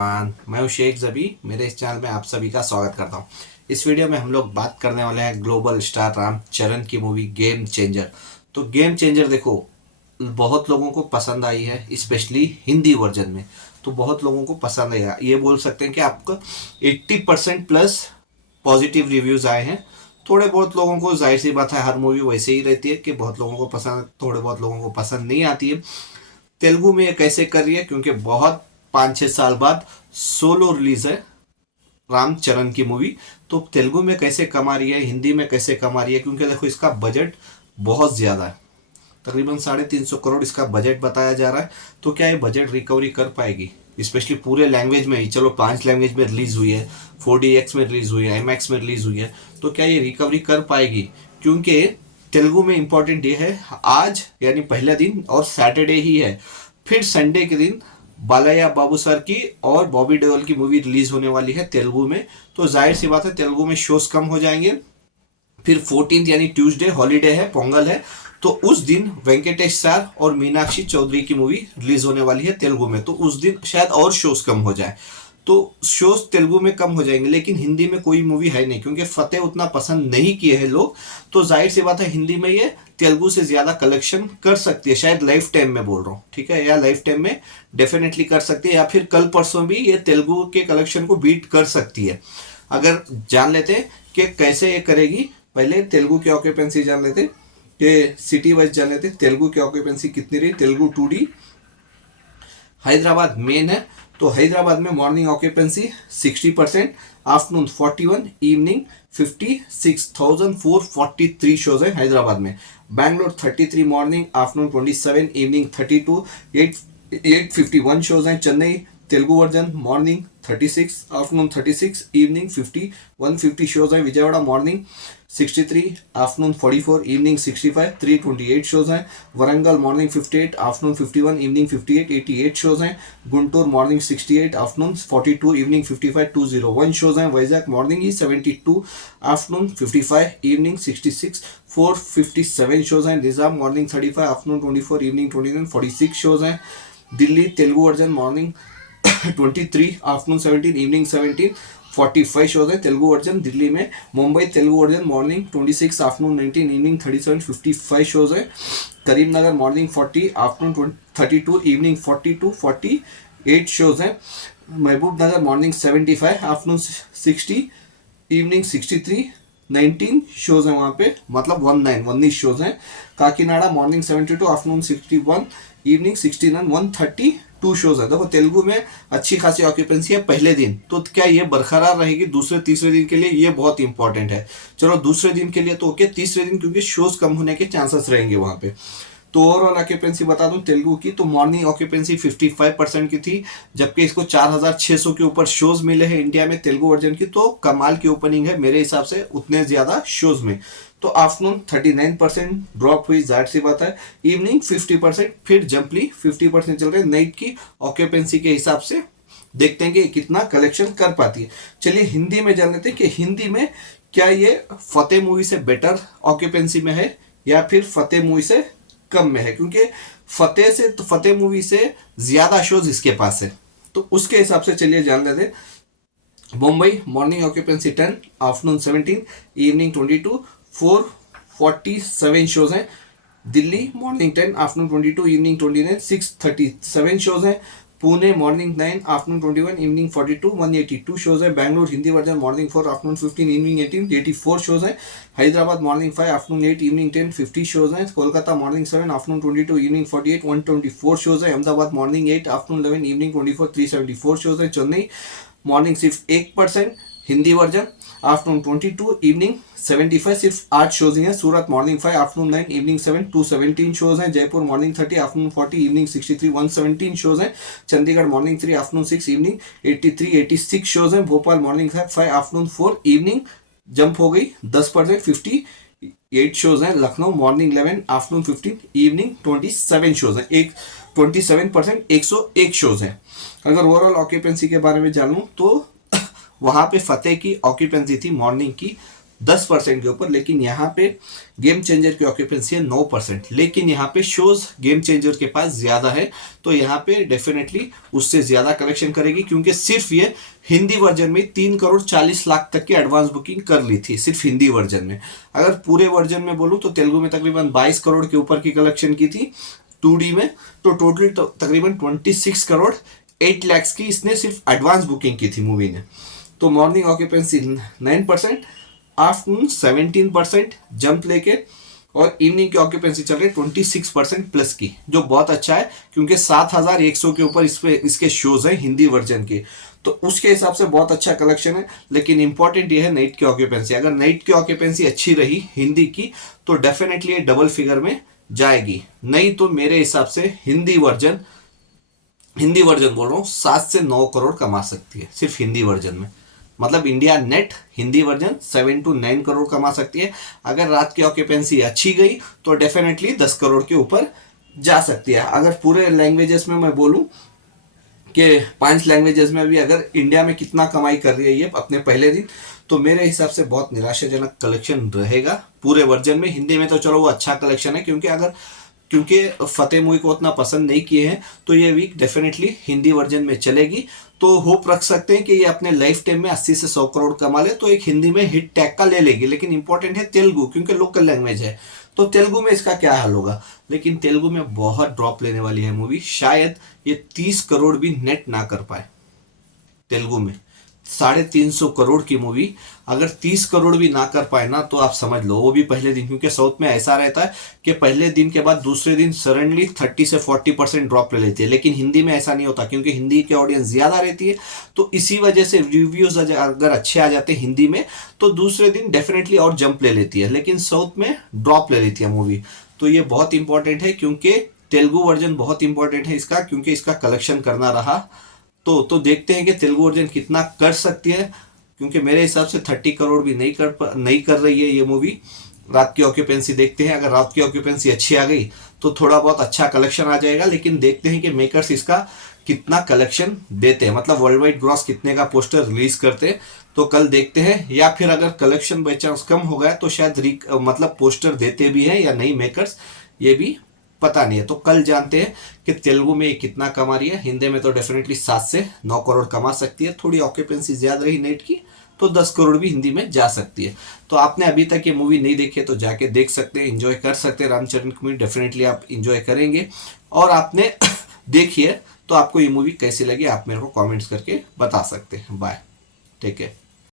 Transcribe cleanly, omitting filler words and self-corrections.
मैं हूं शेख जबी। मेरे इस चैनल में आप सभी का स्वागत करता हूं। इस वीडियो में हम लोग बात करने वाले हैं ग्लोबल स्टार रामचरण की मूवी गेम चेंजर। तो गेम चेंजर देखो, बहुत लोगों को पसंद आई है, स्पेशली हिंदी वर्जन में। तो बहुत लोगों को पसंद आया, ये बोल सकते हैं कि आपको 80% प्लस पॉजिटिव रिव्यूज़ आए हैं। थोड़े बहुत लोगों को, जाहिर सी बात है, हर मूवी वैसे ही रहती है कि बहुत लोगों को पसंद, थोड़े बहुत लोगों को पसंद नहीं आती है। तेलुगु में ये कैसे कर रही है, क्योंकि बहुत 5-6 साल बाद सोलो रिलीज है रामचरण की मूवी। तो तेलुगु में कैसे कमा रही है, हिंदी में कैसे कमा रही है, क्योंकि देखो इसका बजट बहुत ज़्यादा है। तकरीबन 350 करोड़ इसका बजट बताया जा रहा है। तो क्या ये बजट रिकवरी कर पाएगी, स्पेशली पूरे लैंग्वेज में ही? चलो 5 लैंग्वेज में रिलीज हुई है, 4DX में रिलीज हुई है, IMAX में रिलीज हुई है। तो क्या ये रिकवरी कर पाएगी? क्योंकि तेलुगु में इंपॉर्टेंट डे है आज, यानी पहला दिन, और सैटरडे ही है। फिर संडे के दिन बालाया बाबू सर की और बॉबी देओल की मूवी रिलीज होने वाली है तेलुगु में। तो जाहिर सी बात है तेलुगु में शोज कम हो जाएंगे। फिर 14 यानी ट्यूसडे हॉलीडे है, पोंगल है। तो उस दिन वेंकटेश सर और मीनाक्षी चौधरी की मूवी रिलीज होने वाली है तेलुगु में। तो उस दिन शायद और शोज कम हो जाए। तो शोज तेलुगु में कम हो जाएंगे, लेकिन हिंदी में कोई मूवी है नहीं, क्योंकि फतेह उतना पसंद नहीं किए हैं लोग। तो जाहिर सी बात है हिंदी में ये तेलुगु से ज्यादा कलेक्शन कर सकती है, शायद लाइफ टाइम में बोल रहा हूँ, ठीक है, या लाइफ टाइम में डेफिनेटली कर सकती है, या फिर कल परसों भी ये तेलुगु के कलेक्शन को बीट कर सकती है। अगर जान लेते हैं कि कैसे ये करेगी, पहले तेलुगु की ऑक्यूपेंसी जान लेते कि सिटी वाइज जान लेते। तेलुगु की ऑक्यूपेंसी कितनी रही? तेलुगु 2D हैदराबाद मेन है, तो हैदराबाद में morning occupancy 60%, afternoon 41, evening 56,443 shows है हैदराबाद में। Bangalore 33 morning, afternoon 27, evening 32, 851 shows हैं। Chennai Telugu version morning 36, afternoon 36, evening 50, 150 shows हैं। Vijayawada morning 63, afternoon 44, evening 65, 328 shows हैं। Warangal morning 58, afternoon 51, evening 58, 88 shows हैं। Guntur morning 68, afternoon 42, evening 55, 201 shows हैं। वैजाग मॉर्निंग ही 72, आफ्टरनून 55, इवनिंग 66, 457 शोज हैं। Nizam morning 35, afternoon 24, evening 29, 46 shows हैं। Delhi Telugu version morning 23, afternoon 17, evening 17, 45 shows है Telugu version Delhi में। Mumbai Telugu version morning 26, afternoon 19, evening 37, 55 shows है। Karimnagar morning 40, afternoon 32, evening 42, 48 shows है। Mahbub Nagar morning 75, afternoon 60, evening 63, 19 shows है वहाँ पे, मतलब 19 शोज हैं। Kakinada morning 72, afternoon 61, evening 69, 132 shows है। देखो तेलुगु में अच्छी खासी ऑक्यूपेंसी है पहले दिन। तो क्या ये बरकरार रहेगी दूसरे तीसरे दिन के लिए? ये बहुत इंपॉर्टेंट है। चलो दूसरे दिन के लिए तो ओके, तीसरे दिन क्योंकि शोज कम होने के चांसेस रहेंगे वहाँ पे। तो ओवरऑल ऑक्यूपेंसी बता दूं तेलुगु की, तो मॉर्निंग ऑक्यूपेंसी 55% की थी, जबकि इसको 4,600 के ऊपर शोज मिले हैं इंडिया में तेलुगु वर्जन की। तो कमाल की ओपनिंग है मेरे हिसाब से उतने ज्यादा शोज में। तो आफ्टरनून 39% ड्रॉप हुई, जाहिर सी बात है। इवनिंग 50%, फिर जंपली 50% चल रहे। नाइट की ऑक्यूपेंसी के हिसाब से देखते हैं कि कितना कलेक्शन कर पाती है। चलिए हिंदी में जान लेते हैं कि हिंदी में क्या ये फतेह मूवी से बेटर ऑक्यूपेंसी में है या फिर फतेह मूवी से कम में है, क्योंकि फतेह से, तो फतेह मूवी से ज्यादा शोज इसके पास है। तो उसके हिसाब से चलिए जान लेते। Mumbai morning occupancy 10, afternoon 17, evening 22, 447 shows हैं। Delhi morning 10, afternoon 22, evening 29, 637 shows हैं। Pune morning 9, afternoon 21, evening 42, 182 shows है। Bangalore Hindi version morning 4, afternoon 15, evening 18, 84 shows है। Hyderabad morning 5, afternoon 8, evening 10, 50 shows हैं। Kolkata morning 7, afternoon 22, evening 48, 124 shows है। Ahmedabad morning 8, afternoon 11, evening 24, 374 shows है। चेन्नई मॉर्निंग सिर्फ 1% Hindi version, afternoon 22, evening 75, सिर्फ 8 shows ही हैं। Surat morning 5, afternoon 9, evening 7, 217 shows हैं। Jaipur morning 30, afternoon 40, evening 63, 117 shows हैं। Chandigarh morning 3, afternoon 6, evening 83, 86 shows हैं। Bhopal morning 5, afternoon 4, evening jump हो गई 10%, 58 शोज हैं। Lucknow morning 11, afternoon 15, evening 27 shows हैं। एक 27%, 101 शोज हैं। अगर ओवरऑल ऑक्यूपेंसी के बारे में जानूं तो वहां पे फतेह की ऑक्यूपेंसी थी मॉर्निंग की 10% के ऊपर, लेकिन यहाँ पे गेम चेंजर की ऑक्यूपेंसी है 9%, लेकिन यहाँ पे शोज गेम चेंजर के पास ज़्यादा है, तो यहाँ पे डेफिनेटली उससे ज़्यादा कलेक्शन करेगी, क्योंकि सिर्फ ये हिंदी वर्जन में 3 करोड़ 40 लाख तक की एडवांस बुकिंग कर ली थी सिर्फ हिंदी वर्जन में। अगर पूरे वर्जन में बोलूँ तो तेलुगु में तकरीबन 22 करोड़ के ऊपर की कलेक्शन की थी 2D में, तो टोटली तकरीबन 26 करोड़ 8 लाख की इसने सिर्फ एडवांस बुकिंग की थी मूवी ने। तो मॉर्निंग ऑक्यूपेंसी 9%, आफ्टरनून 17% जंप लेके, और इवनिंग की ऑक्यूपेंसी चल रही है 26% प्लस की, जो बहुत अच्छा है क्योंकि 7100 के ऊपर इस पे इसके शोज हैं हिंदी वर्जन के, तो उसके हिसाब से बहुत अच्छा कलेक्शन है। लेकिन इंपॉर्टेंट ये है नाइट की ऑक्यूपेंसी, अगर नाइट की ऑक्यूपेंसी अच्छी रही हिंदी की तो डेफिनेटली ये डबल फिगर में जाएगी, नहीं तो मेरे हिसाब से हिंदी वर्जन बोल रहा हूँ 7 से 9 करोड़ कमा सकती है सिर्फ हिंदी वर्जन में। मतलब India net Hindi version 7 to 9 crore कमा सकती है। अगर रात की ऑक्यूपेंसी अच्छी गई तो डेफिनेटली 10 करोड़ के ऊपर जा सकती है। अगर पूरे लैंग्वेजेस में मैं बोलूँ कि 5 लैंग्वेजेस में भी अगर इंडिया में कितना कमाई कर रही है ये अपने पहले दिन, तो मेरे हिसाब से बहुत निराशाजनक कलेक्शन रहेगा पूरे वर्जन में। हिंदी में तो चलो वो अच्छा कलेक्शन है, क्योंकि फतेह मूवी को उतना पसंद नहीं किए हैं, तो ये वीक डेफिनेटली हिंदी वर्जन में चलेगी। तो होप रख सकते हैं कि ये अपने लाइफ टाइम में 80 से 100 करोड़ कमा ले, तो एक हिंदी में हिट टैग का ले लेगी। लेकिन इंपॉर्टेंट है तेलुगु, क्योंकि लोकल लैंग्वेज है, तो तेलुगु में इसका क्या हाल होगा। लेकिन तेलुगु में बहुत ड्रॉप लेने वाली है मूवी, शायद ये 30 करोड़ भी नेट ना कर पाए तेलुगु में। 350 करोड़ की मूवी अगर 30 करोड़ भी ना कर पाए ना, तो आप समझ लो वो भी पहले दिन, क्योंकि साउथ में ऐसा रहता है कि पहले दिन के बाद दूसरे दिन सडनली 30 से 40% ड्रॉप ले लेती है, लेकिन हिंदी में ऐसा नहीं होता, क्योंकि हिंदी की ऑडियंस ज़्यादा रहती है। तो इसी वजह से रिव्यूज़ अगर अच्छे आ जाते हैं हिंदी में तो दूसरे दिन डेफिनेटली और जंप ले लेती है, लेकिन साउथ में ड्रॉप ले लेती है मूवी। तो ये बहुत इंपॉर्टेंट है, क्योंकि तेलुगु वर्जन बहुत इंपॉर्टेंट है इसका, क्योंकि इसका कलेक्शन करना रहा। तो देखते हैं कि तेलुगु वर्जन कितना कर सकती है, क्योंकि मेरे हिसाब से 30 करोड़ भी नहीं कर रही है ये मूवी। रात की ऑक्यूपेंसी देखते हैं, अगर रात की ऑक्यूपेंसी अच्छी आ गई तो थोड़ा बहुत अच्छा कलेक्शन आ जाएगा। लेकिन देखते हैं कि मेकर्स इसका कितना कलेक्शन देते हैं, मतलब वर्ल्ड वाइड ग्रॉस कितने का पोस्टर रिलीज करते हैं, तो कल देखते हैं। या फिर अगर कलेक्शन बाई चांस कम हो गया तो शायद मतलब पोस्टर देते भी हैं या नहीं मेकर्स, ये भी पता नहीं है। तो कल जानते हैं कि तेलुगु में कितना कमा रही है। हिंदी में तो डेफिनेटली 7 से 9 करोड़ कमा सकती है, थोड़ी ऑक्यूपेंसी ज़्यादा रही नेट की तो 10 करोड़ भी हिंदी में जा सकती है। तो आपने अभी तक ये मूवी नहीं देखी है तो जाके देख सकते हैं, एंजॉय कर सकते हैं। रामचरण की मूवी डेफिनेटली आप एंजॉय करेंगे। और आपने देखी है तो आपको ये मूवी कैसी लगी आप मेरे को कमेंट्स करके बता सकते हैं। Bye, take care.